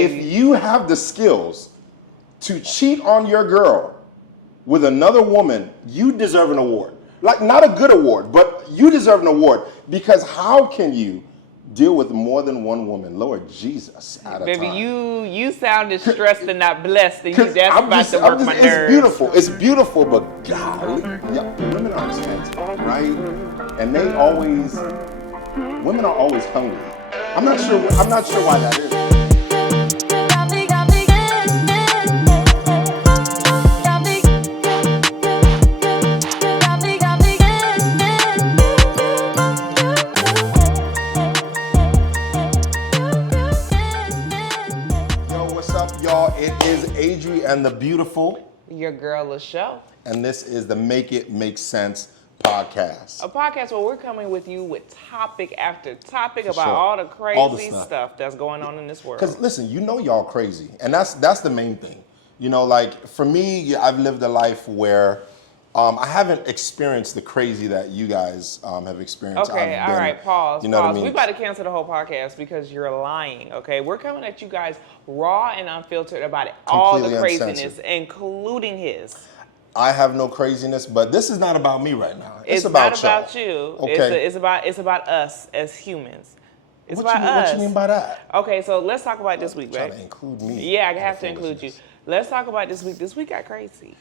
If you have the skills to cheat on your girl with another woman, you deserve an award. Like, not a good award, but you deserve an award. Because how can you deal with more than one woman? Lord Jesus, at a Baby, time. you sounded stressed and not blessed, and that's about to work my nerves. It's beautiful. It's beautiful, but golly, women are expensive, right? And women are always hungry. I'm not sure why that is. It is Adri and the Beautiful. Your girl, LaShow. And this is the Make It Make Sense podcast. A podcast where we're coming with you with topic after topic about all the crazy stuff that's going on in this world. Because listen, y'all crazy. And that's the main thing. You know, like for me, I've lived a life where I haven't experienced the crazy that you guys have experienced. Okay, all right, pause. You know what I mean? We're about to cancel the whole podcast because you're lying, okay? We're coming at you guys raw and unfiltered about all the craziness, including his. I have no craziness, but this is not about me right now. It's about not about you. Okay. It's about us as humans. It's about us. What you mean by that? Okay, so let's talk about this week, right? Trying to include me. Yeah, I have to include you. Let's talk about this week. This week got crazy.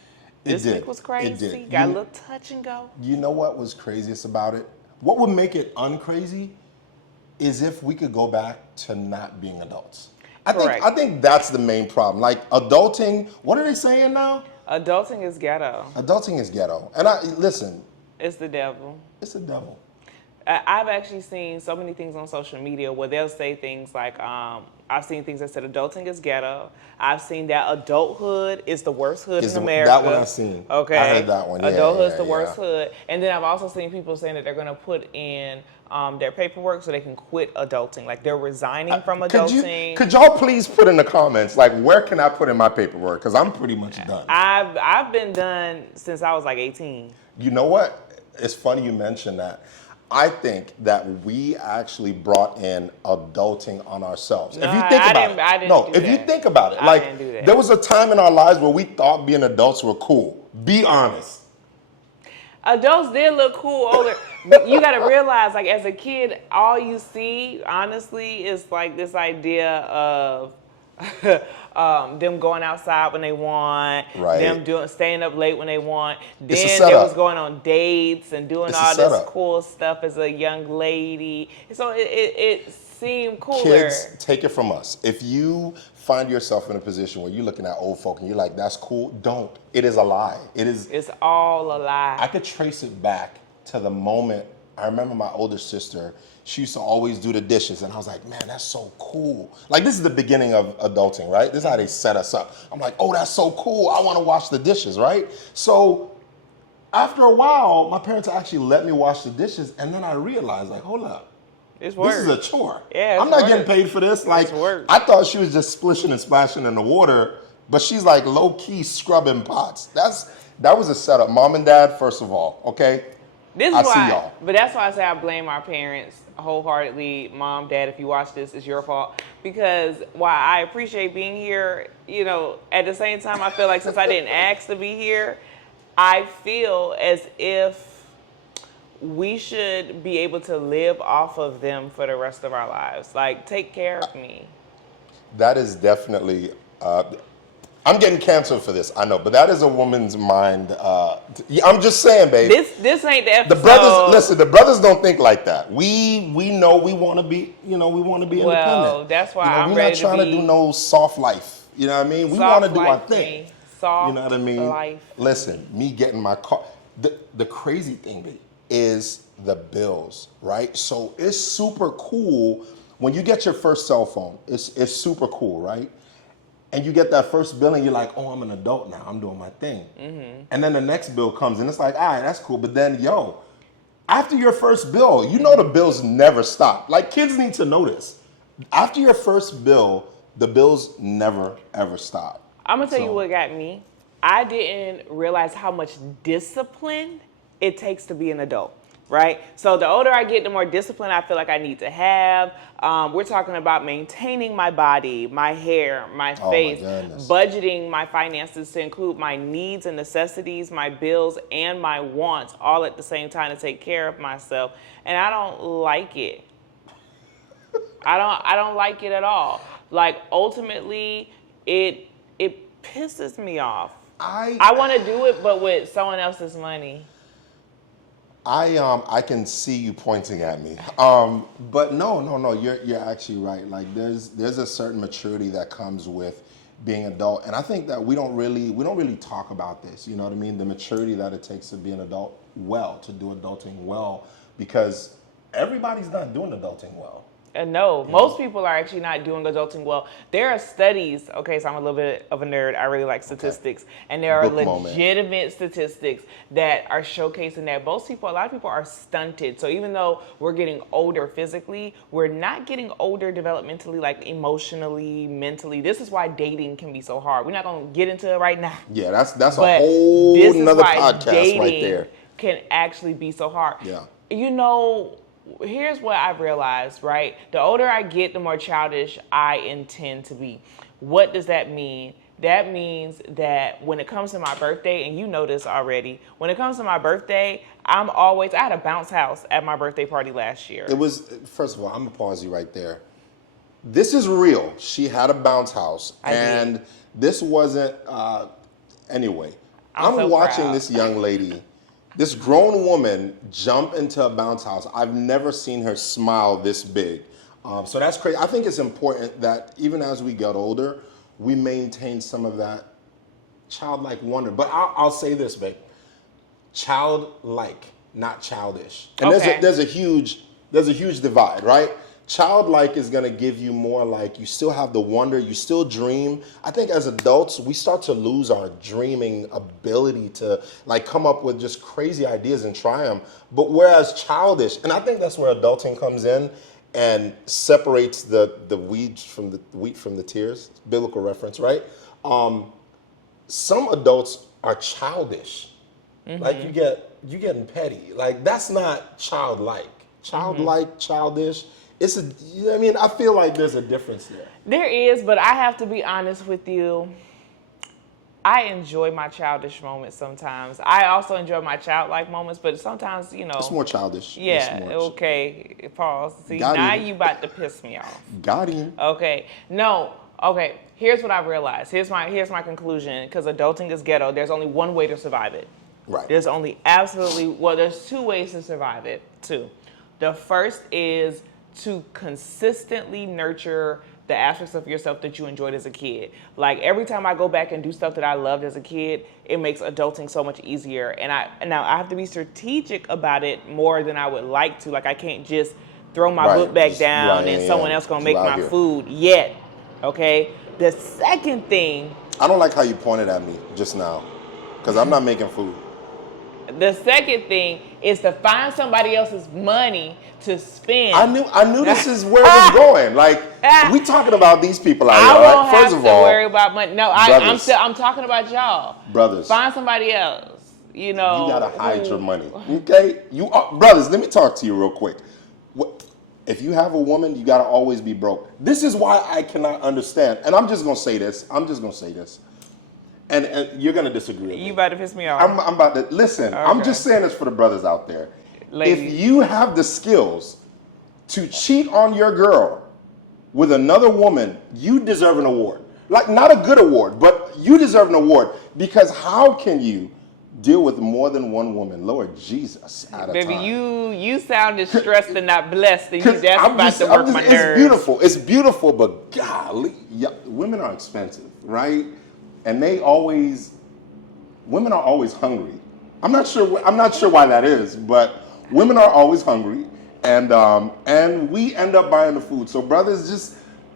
This week was crazy. It did. Got a little touch and go. You know what was craziest about it? What would make it uncrazy is if we could go back to not being adults. I think that's the main problem. Like adulting, what are they saying now? Adulting is ghetto. Adulting is ghetto. And listen. It's the devil. It's the devil. I've actually seen so many things on social media where they'll say things like, I've seen things that said adulting is ghetto. I've seen that adulthood is the worst hood in America. That one I've seen. Okay. I heard that one. Yeah, adulthood's the worst hood. And then I've also seen people saying that they're going to put in their paperwork so they can quit adulting. Like they're resigning from adulting. Could y'all please put in the comments, like, where can I put in my paperwork? Because I'm pretty much done. I've been done since I was like 18. You know what? It's funny you mentioned that. I think that we actually brought in adulting on ourselves. No, if you think about it, you think about it, like there was a time in our lives where we thought being adults were cool. Be honest. Adults did look cool older. But you got to realize, like as a kid, all you see, honestly, is like this idea of them going outside when they want, them staying up late when they want. Then they was going on dates and doing all this cool stuff as a young lady. So it seemed cooler. Kids, take it from us. If you find yourself in a position where you're looking at old folk and you're like, that's cool, don't. It is a lie. It's all a lie. I could trace it back to the moment. I remember my older sister, she used to always do the dishes, and I was like, man, that's so cool. Like, this is the beginning of adulting, right? This is how they set us up. I'm like, oh, that's so cool. I want to wash the dishes, right? So after a while, my parents actually let me wash the dishes, and then I realized, like, hold up. It's work. This is a chore. Yeah, I'm not getting paid for this. Like, I thought she was just splishing and splashing in the water, but she's like low-key scrubbing pots. That was a setup. Mom and Dad, first of all, okay? This is why, but that's why I say I blame our parents wholeheartedly. Mom, Dad, if you watch this, it's your fault. Because while I appreciate being here, you know, at the same time, I feel like since I didn't ask to be here, I feel as if we should be able to live off of them for the rest of our lives. Like, take care of me. That is definitely... I'm getting canceled for this, I know, but that is a woman's mind. I'm just saying, babe. This ain't the episode. The brothers don't think like that. We know we want to be, we want to be independent. Well, that's why I'm ready to be. We're not trying to do no soft life. You know what I mean? We want to do our thing. Soft you know what I mean? life. Listen, me getting my car. The crazy thing is the bills, right? So it's super cool when you get your first cell phone. It's super cool, right? And you get that first bill and you're like, oh, I'm an adult now. I'm doing my thing. Mm-hmm. And then the next bill comes and it's like, all right, that's cool. But then, after your first bill, the bills never stop. Like, kids need to know this. After your first bill, the bills never, ever stop. I'm going to tell you what got me. I didn't realize how much discipline it takes to be an adult. right? So the older I get, the more discipline I feel like I need to have. We're talking about maintaining my body, my hair, my face, budgeting my finances to include my needs and necessities, my bills, and my wants all at the same time to take care of myself. And I don't like it. I don't like it at all. Like, ultimately, it pisses me off. I want to do it, but with someone else's money. I can see you pointing at me. But no, you're actually right. Like, there's a certain maturity that comes with being adult, and I think that we don't really talk about this. You know what I mean? The maturity that it takes to be an adult to do adulting well, because everybody's not doing adulting well. And no, most people are actually not doing adulting well. There are studies, okay, so I'm a little bit of a nerd. I really like statistics. And there are legitimate statistics that are showcasing that a lot of people are stunted. So even though we're getting older physically, we're not getting older developmentally, like emotionally, mentally. This is why dating can be so hard. We're not going to get into it right now. Yeah, that's a whole nother podcast right there. Can actually be so hard. Yeah. You know, here's what I've realized, right? The older I get, the more childish I intend to be. What does that mean? That means that when it comes to my birthday, and you know this already, when it comes to my birthday, I had a bounce house at my birthday party last year. It was, first of all, I'm going to pause you right there. This is real. She had a bounce house. And this wasn't, anyway. I'm so watching this young lady, this grown woman, jump into a bounce house. I've never seen her smile this big. So that's crazy. I think it's important that even as we get older, we maintain some of that childlike wonder. But I'll say this, babe. Childlike, not childish. And there's a huge divide, right? Childlike is going to give you more, like, you still have the wonder, you still dream. I think as adults, we start to lose our dreaming ability to, like, come up with just crazy ideas and try them. But whereas childish, and I think that's where adulting comes in and separates the wheat from the tears, biblical reference, right? Some adults are childish. Mm-hmm. Like, you getting petty. Like, that's not childlike. Childlike, childish. I feel like there's a difference there. There is, but I have to be honest with you. I enjoy my childish moments sometimes. I also enjoy my childlike moments, but sometimes, you know. It's more childish. Yeah, okay. Pause. See, now you about to piss me off. Got him. Okay. No. Okay. Here's what I realized. Here's my conclusion. Because adulting is ghetto. There's only one way to survive it. Right. There's two ways to survive it. Two. The first is to consistently nurture the aspects of yourself that you enjoyed as a kid. Like, every time I go back and do stuff that I loved as a kid, it makes adulting so much easier. And now I have to be strategic about it more than I would like to. Like, I can't just throw my book bag down and someone else gonna make my food yet. Okay? The second thing... I don't like how you pointed at me just now, because I'm not making food. The second thing is to find somebody else's money to spend. I knew this is where it was going. Like, we talking about these people out here, right? First of all, to worry about money. No, I'm talking about y'all. Brothers. Find somebody else. You know. You gotta hide your money. Okay? Brothers, let me talk to you real quick. If you have a woman, you gotta always be broke. This is why I cannot understand. And I'm just gonna say this. And you're going to disagree with me. You about to piss me off. I'm about to... Listen, okay. I'm just saying this for the brothers out there. Ladies. If you have the skills to cheat on your girl with another woman, you deserve an award. Like, not a good award, but you deserve an award. Because how can you deal with more than one woman? Lord Jesus, at a Baby, time. you sounded stressed and not blessed. And that's about to work my nerves. It's beautiful, but golly, women are expensive, right? And women are always hungry. I'm not sure why that is, but women are always hungry, and we end up buying the food. So brothers,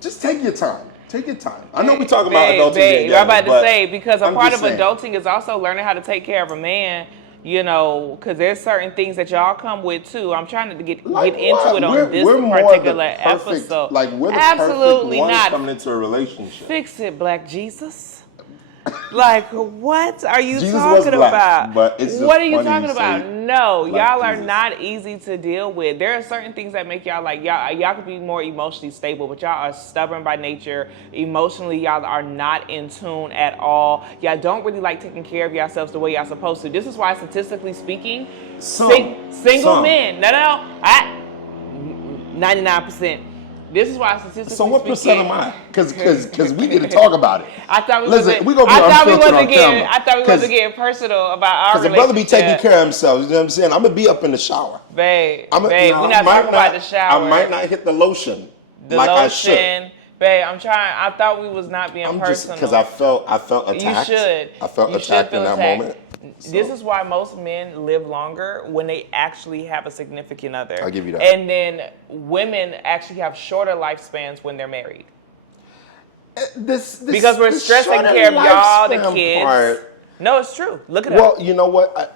just take your time. Take your time. I know we talk about adulting. I'm about to say, because a part of adulting is also learning how to take care of a man. You know, because there's certain things that y'all come with too. I'm trying to get into it on this particular episode. Like, we're the absolutely perfect ones not coming into a relationship. Fix it, Black Jesus. Like, what are you Jesus talking was black, about? But it's what are you talking about? no, Like y'all are Jesus. not easy to deal with. There are certain things that make y'all like y'all could be more emotionally stable, but y'all are stubborn by nature. Emotionally, y'all are not in tune at all. Y'all don't really like taking care of yourselves the way y'all supposed to. This is why, statistically speaking, single men, 99%. This is why statistically So what speaking, percent am I? Because we need to talk about it. I thought we Listen, wasn't. we gonna be I thought we unfiltered wasn't on getting. camera. I thought we wasn't getting personal about our Because the relationship. brother be taking care of himself. You know what I'm saying? I'm gonna be up in the shower. Babe, Now, we're not talking about the shower. I might not hit the lotion The like lotion, I should. babe. I'm trying. I thought we was not being I'm personal. just because I felt attacked. You should. I felt You attacked should in feel that attacked. moment. This So, is why most men live longer when they actually have a significant other. I'll give you that. And then women actually have shorter lifespans when they're married. Because we're stressing shorter care of y'all, the lifespan kids. part- No, it's true. Look it Well, up. you know what?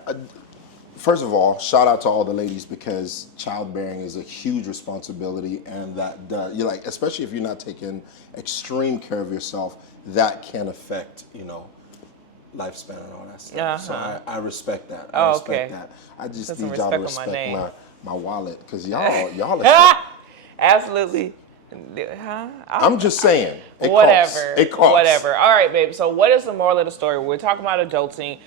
First of all, shout out to all the ladies because childbearing is a huge responsibility, and that you're like, especially if you're not taking extreme care of yourself, that can affect lifespan and all that stuff. So I respect that. I respect that. I just Put some need y'all to respect on my respect name. my wallet because y'all are. Absolutely. Huh? I'm just saying. Whatever. It costs. Whatever. All right, babe. So what is the moral of the story? We're talking about adulting.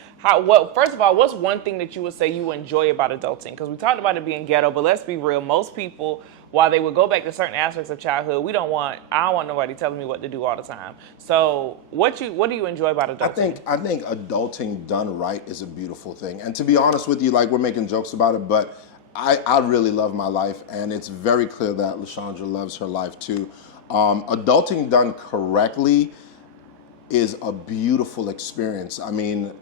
First of all, what's one thing that you would say you enjoy about adulting? Because we talked about it being ghetto, but let's be real. Most people, while they would go back to certain aspects of childhood, I don't want nobody telling me what to do all the time. So what do you enjoy about adulting? I think adulting done right is a beautiful thing. And to be honest with you, like we're making jokes about it, but I really love my life, and it's very clear that LaShondra loves her life too. Adulting done correctly is a beautiful experience. I mean,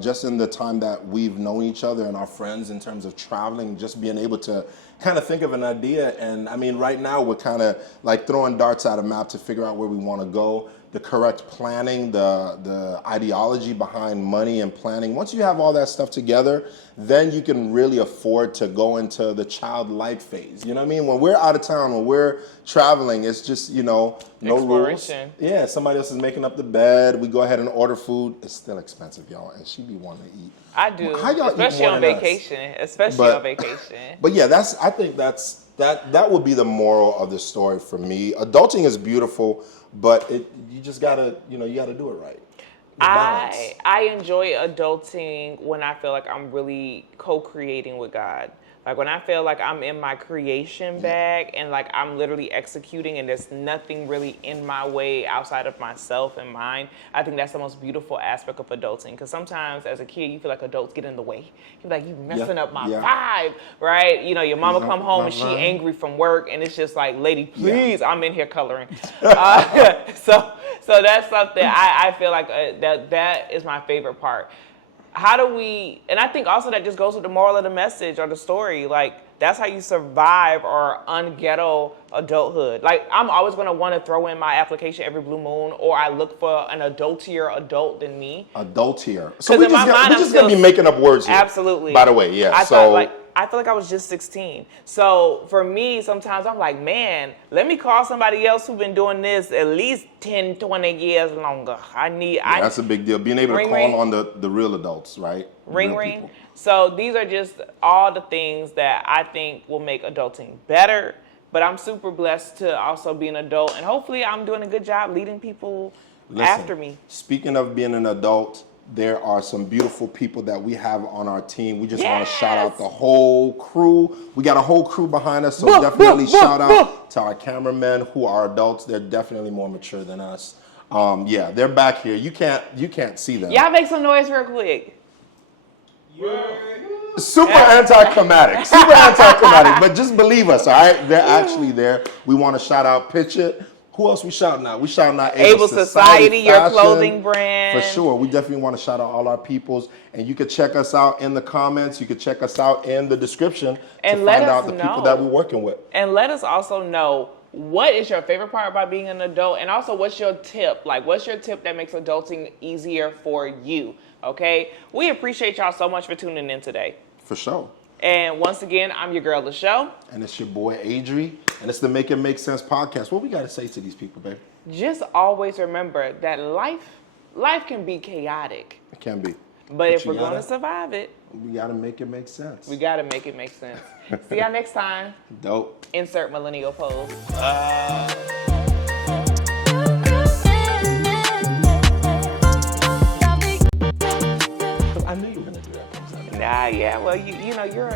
just in the time that we've known each other and our friends in terms of traveling, just being able to kind of think of an idea. And I mean, right now we're kind of like throwing darts at a map to figure out where we want to go. The correct planning, the ideology behind money and planning. Once you have all that stuff together, then you can really afford to go into the childlike phase. You know what I mean? When we're out of town, when we're traveling, it's just, no rules. Yeah, somebody else is making up the bed. We go ahead and order food. It's still expensive, y'all, and she be wanting to eat. I do, How y'all especially eat more on than us? vacation. On vacation. But yeah, I think that would be the moral of the story for me. Adulting is beautiful, but you just gotta, you gotta do it right. I enjoy adulting when I feel like I'm really co-creating with God. Like when I feel like I'm in my creation bag and like I'm literally executing and there's nothing really in my way outside of myself and mine. I think that's the most beautiful aspect of adulting. Because sometimes as a kid, you feel like adults get in the way. You're like, you messing up my vibe, right? Your mama come home and she angry from work and it's just like, lady, please, I'm in here coloring. So that's something I feel like that is my favorite part. And I think also that just goes with the moral of the message or the story. Like, that's how you survive or unghetto adulthood. Like, I'm always going to want to throw in my application every blue moon, or I look for an adultier adult than me. Adultier. So we just going to be making up words here. Absolutely. By the way, yeah. I feel like I was just 16. So for me, sometimes I'm like, man, let me call somebody else who's been doing this at least 10, 20 years longer. That's a big deal. Being able to call on the real adults, right? Ring. So these are just all the things that I think will make adulting better. But I'm super blessed to also be an adult. And hopefully I'm doing a good job leading people after me. Speaking of being an adult, there are some beautiful people that we have on our team. We just want to shout out the whole crew. We got a whole crew behind us, so definitely shout out to our cameramen who are adults. They're definitely more mature than us. They're back here. You can't see them. Y'all make some noise real quick. Super anticlimactic, but just believe us, all right? They're actually there. We want to shout out Pitch It. Who else we shouting out? We shouting out Able Society, your clothing brand. For sure. We definitely want to shout out all our peoples. And you could check us out in the comments. You could check us out in the description to find out the people that we're working with. And let us also know, what is your favorite part about being an adult? And also, what's your tip? Like, what's your tip that makes adulting easier for you? Okay? We appreciate y'all so much for tuning in today. For sure. And once again, I'm your girl, LaShow. And it's your boy, Adri. And it's the Makit Make Sense podcast. What we got to say to these people, babe? Just always remember that life can be chaotic. It can be. But if we're going to survive it, we gotta make it make sense. we got to make it make sense. See y'all next time. Dope. Insert millennial pose. I knew you were gonna do that. Nah, yeah. Well, you know, you're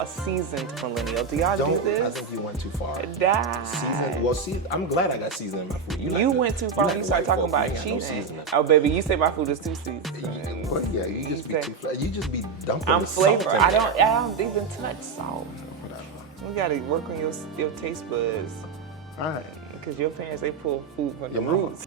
a seasoned millennial. Do y'all do this? I think you went too far. Die. Seasoned. Well, see, I'm glad I got seasoned in my food. You went too far when you started talking about cheating. Oh, baby, you say my food is too seasoned. Well, yeah, you just be too. You just be dumping. I'm the salt flavored. in I there. don't even touch salt. Whatever. We gotta work on your taste buds. All right. Because your parents, they pull food from the Your mama. roots.